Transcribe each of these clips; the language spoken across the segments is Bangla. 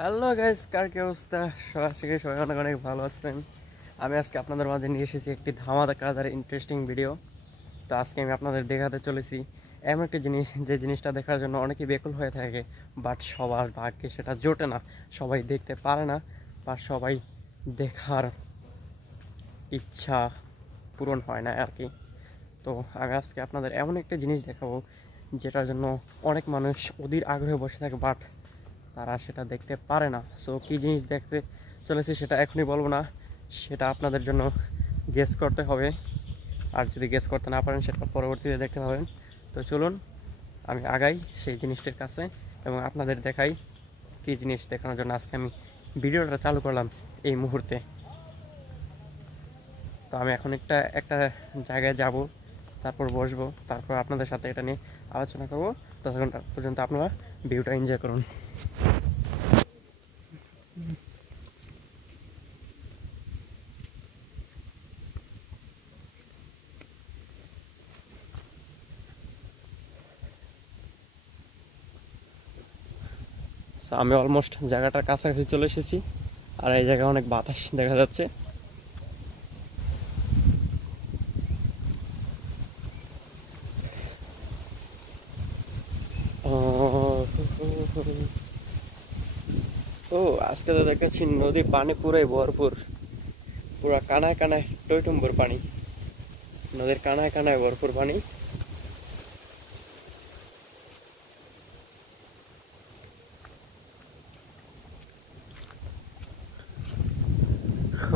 হ্যালো গাইস, কার কি অবস্থা? আশা করি সবাই অনেক অনেক ভালো আছেন। আমি আজকে আপনাদের মাঝে নিয়ে এসেছি একটি ধামাকাদার ইন্টারেস্টিং ভিডিও। তো আজকে আমি আপনাদের দেখাতে চলেছি এমন একটি জিনিস, যে জিনিসটা দেখার জন্য অনেকেই বেকুল হয়ে থাকে, বাট সবার ভাগ্যে সেটা জোটে না, সবাই দেখতে পারে না, বা সবাই দেখার ইচ্ছা পূরণ হয় না আর কি। তো আমি আজকে আপনাদের এমন একটা জিনিস দেখাবো যেটার জন্য অনেক মানুষ অধীর আগ্রহে বসে থাকে, বাট তারা সেটা দেখতে পারে না। সো কী জিনিস দেখতে চলেছে সেটা এখনই বলবো না, সেটা আপনাদের জন্য গেস করতে হবে। আর যদি গেস করতে না পারেন সেটা পরবর্তীতে দেখতে পাবেন। তো চলুন আমি আগাই সেই জিনিসটির কাছে এবং আপনাদের দেখাই কী জিনিস। দেখানোর জন্য আজকে আমি ভিডিওটা চালু করলাম এই মুহূর্তে। তো আমি এখন একটা একটা জায়গায় যাব, তারপর বসবো, তারপর আপনাদের সাথে এটা নিয়ে আলোচনা করবো। ততক্ষণ পর্যন্ত আপনারা ভিউটা এনজয় করুন। আমি অলমোস্ট জায়গাটার কাছাকাছি চলে এসেছি, আর এই জায়গায় অনেক বাতাস দেখা যাচ্ছে। ও আজকে তো দেখাচ্ছি নদীর পানি পুরাই ভরপুর, পুরা কানায় কানায় টইটুম্বুর পানি, নদীর কানায় কানায় ভরপুর পানি।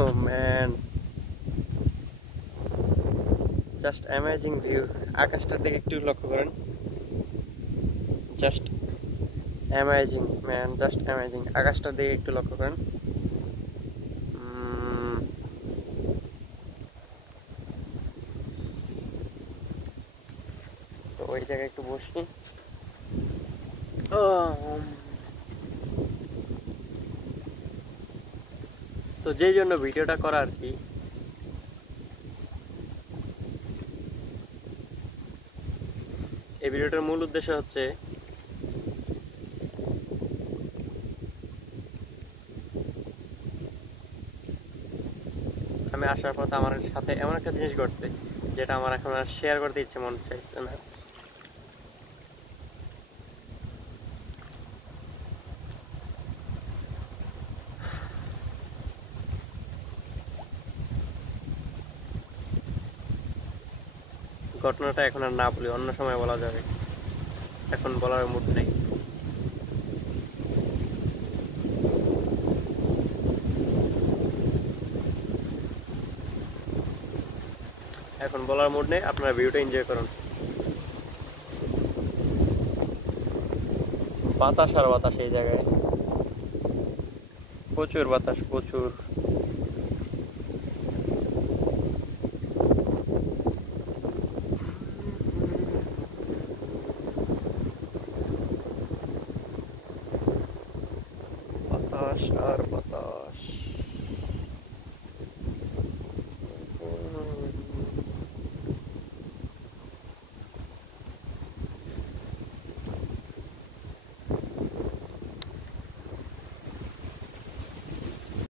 Oh man, just amazing view. আকাশটার দিকে একটু লক্ষ্য করেন, just amazing man, just amazing. আকাশটার দিকে একটু লক্ষ্য করেন। তো ওই জায়গায় একটু বসি। তো যেই জন্য ভিডিওটা করা আর কি, এই ভিডিওটার মূল উদ্দেশ্য হচ্ছে আমি আসার পর আমার সাথে এমন একটা জিনিস ঘটছে যেটা আমার এখন আর শেয়ার করতে ইচ্ছে মন চাইছে না। ঘটনাটা এখন আর না বলি, অন্য সময় বলা যাবে, এখন বলার মুড নেই। এখন বলার মুড নেই, আপনারা ভিডিওটা এনজয় করুন। বাতাস আর বাতাস এই জায়গায়, প্রচুর বাতাস, প্রচুর। বাতাস আর বাতাস।